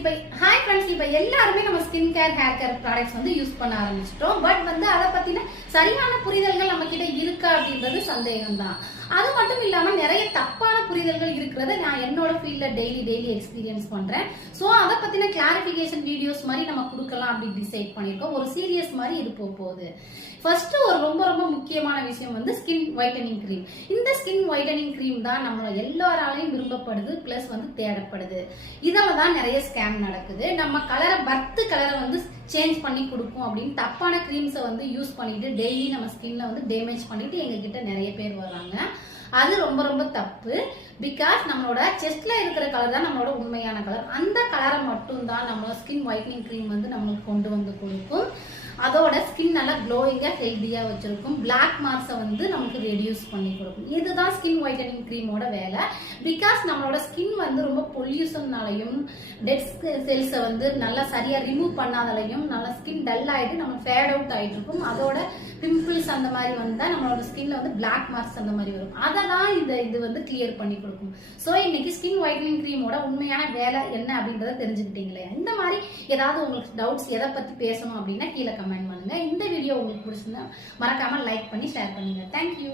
இப்போ hi friends, இப்போ எல்லாருமே நம்ம skin care hair care products வந்து யூஸ் பண்ண ஆரம்பிச்சிட்டோம். பட் வந்து அதை பத்தின சரியான புரிதல்கள் நம்ம கிட்ட இருக்கா அப்படின்றது சந்தேகம் தான். அது மட்டும் இல்லாம நிறைய தப்பான புரிதல்கள் இருக்கிறத நான் என்னோட ஃபீல்ட்ல டெய்லி எக்ஸ்பீரியன்ஸ் பண்றேன். ஸோ அதை பத்தின கிளாரிபிகேஷன் வீடியோஸ் மாதிரி நம்ம கொடுக்கலாம் அப்படின்னு டிசைட் பண்ணியிருக்கோம். ஒரு சீரியஸ் மாதிரி இது போகுது. ஃபர்ஸ்ட் ஒரு ரொம்ப முக்கியமான விஷயம் வந்து ஸ்கின் ஒயிட்டனிங் கிரீம். இந்த ஸ்கின் ஒயிட்டனிங் கிரீம் தான் நம்ம எல்லாராலையும் விரும்பப்படுது, பிளஸ் வந்து தேடப்படுது. இதால தான் நிறைய ஸ்கேம் நடக்குது. நம்ம பர்த் கலரை வந்து சேஞ்ச் பண்ணி கொடுக்கும் அப்படின்னு தப்பான கிரீம்ஸை வந்து யூஸ் பண்ணிட்டு டெய்லி நம்ம ஸ்கின்ல வந்து டேமேஜ் பண்ணிட்டு எங்க கிட்ட நிறைய பேர் வர்றாங்க. அது ரொம்ப தப்பு. பிகாஸ் நம்மளோட செஸ்ட்ல இருக்கிற கலர் தான் நம்மளோட உண்மையான கலர். அந்த கலரை மட்டும் தான் நம்ம ஸ்கின் ஒயிட்னிங் கிரீம் வந்து நம்மளுக்கு கொண்டு வந்து கொடுக்கும். அதோட ஸ்கின் நல்லா க்ளோயிங்கா ஹெல்தியா வச்சிருக்கும். பிளாக் மார்க்ஸை வந்து நமக்கு ரெடியூஸ் பண்ணி கொடுக்கும். இதுதான் ஸ்கின் ஒயிட்டனிங் கிரீமோட வேலை. பிகாஸ் நம்மளோட ஸ்கின் வந்து ரொம்ப பொல்யூஷன்னாலையும் டெட் செல்ஸை வந்து நல்லா சரியா ரிமூவ் பண்ணாதாலையும் நல்லா ஸ்கின் டல் ஆயிட்டு நம்ம ஃபேட் அவுட் ஆயிட்டு இருக்கும். அதோட பிம்பிள்ஸ் அந்த மாதிரி வந்தா நம்மளோட ஸ்கின்ல வந்து பிளாக் மார்க்ஸ் அந்த மாதிரி வரும். அதெல்லாம் இது வந்து கிளியர் பண்ணி கொடுக்கும். ஸோ இன்னைக்கு ஸ்கின் ஒயிட்னிங் கிரீமோட உண்மையான வேலை என்ன அப்படின்றத தெரிஞ்சுக்கிட்டீங்களே. இந்த மாதிரி ஏதாவது உங்களுக்கு டவுட்ஸ் எதை பத்தி பேசணும் அப்படின்னா கீழே கமெண்ட் பண்ணுங்க. இந்த வீடியோ உங்களுக்கு பிடிச்சிருந்தா மறக்காம லைக் பண்ணி ஷேர் பண்ணுங்க. தேங்க்யூ.